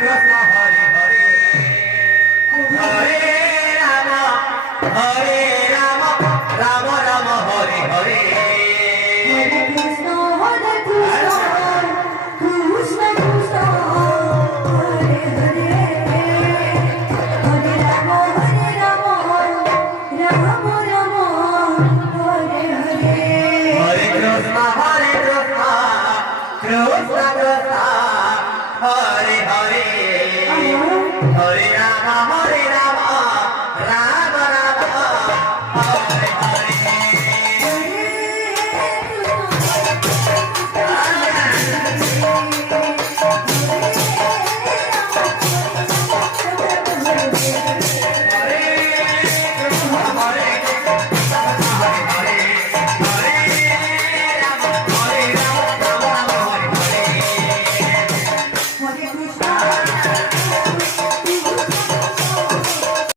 Krishna Hare Hare Hare Ram Ram Ram Hare Hare Hare Krishna Krishna Krishna Hare Hare Hare Ram Ram Ram Hare Hare Hare Krishna Krishna Krishna Hare Hare Hare Ram Ram Ram Hare Hare Hare Krishna